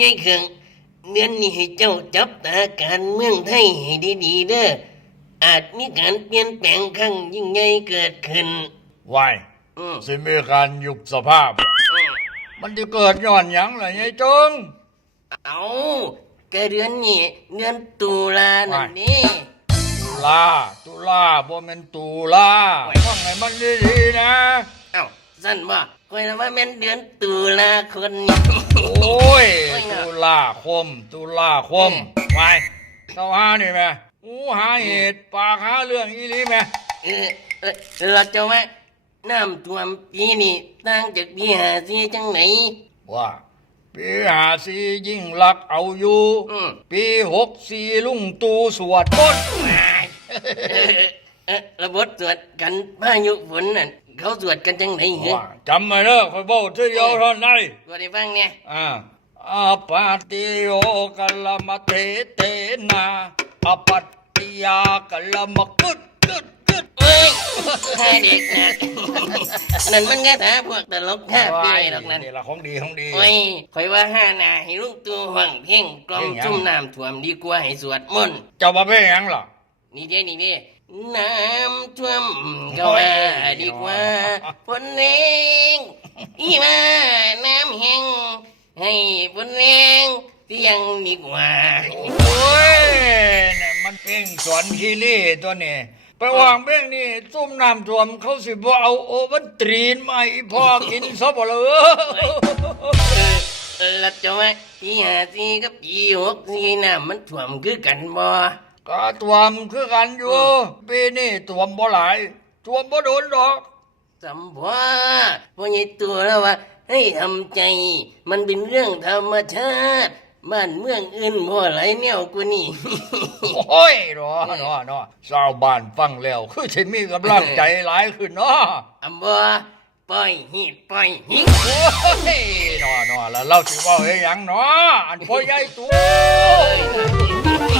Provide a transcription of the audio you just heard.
ยายเขิงเดือนนี้ให้เจ้าจับตาการเมืองไทยให้ดีๆเด้ออาจมีการเปลี่ยนแปลงครั้งยิ่งใหญ่เกิดขึ้นวายอืมสิมีการยุบสภาพอืมมันจะเกิดย้อนหยังล่ะยายจง เอาก็เดือนนี้เดือนตุลานั่นว้ายนี่ ตุลาตุลาบ่แม่นตุลาว้ายฟังให้มันดีๆนะ เอ้า สั้นบ่คอยละว่าแม่นเดือนตุลาคนนี้โอ้ยโอ้ยน่ะ ตุลาคม ตุลาคมเอ้ยไปเจ้าหานี่แม่อู้หาเหตุปากหาเรื่องอีหลีแม่เออเออเราจะว่าน้ำท่วมปีนี้ต่างจากปีหาสีจังไหน ว่าปีหาสียิ่งลักษณ์เอาอยู่อืม ปีหกสี่ลุงตูสวดบดเออเออระบบสวดกันพายุฝนนั่นเขาสวดกันจังไหนเหรอว่าจำไว้เด้อคอยบอกทีเดียวเท่านั้นสวดให้ฟังเนี่ยอ่าอาปาติโยกัลมะเทเตนาอปัตติยากัลมะกึดกึดกึดเอ้ยให้เด็กนะนั่นมันก็ถาพวกตลกห้าปีหรอกนั่นนี่ละของดีของดี โอ้ยคอยว่าห้านาให้ลุงตู่ห้องเพ่งกล่อมเพ่งหยังจุ่มน้ำท่วมดีกว่าให้สวดมนต์เจ้าบ่เป็นหยังล่ะนี่เด้นี่เด้ น้ำท่วมก็ว่าดีกว่าฝนแรงอีมาน้ำแห้งให้ฝนแรงเตียงดีกว่าโอ้ยนี่มันเพ่งสอนคีรีตัวนี้ไปวางเพ่งนี่ซุ่มน้ำท่วมเขาสิบ่เอาโอวันตรีนมาอีพ่อกินซะบ่เลยเออแล้วจะว่าปีห้าสี่กับปีหกสี่น้ำมันท่วมคือกันบ่ ก็ท่วมคือกันอยู่ปีนี้ท่วมบ่หลายท่วมบ่โดนดอกสำพ่อพ่อใหญ่ตัวแล้วว่าให้ทำใจ มันเป็นเรื่องธรรมชาติ บ้านเมืองอื่นบ่ไหลแนวกูนี่ โอ้ยเนาะเนาะเนาะชาวบ้านฟังแล้ว คือสิมีกำลังใจหลายขึ้นเนาะอำบ่ปล่อยหีดปล่อยหิกโอ้ยเนาะเนาะแล้วเราสิเว่าให้หยังเนาะอันพ่อใหญ่ตัว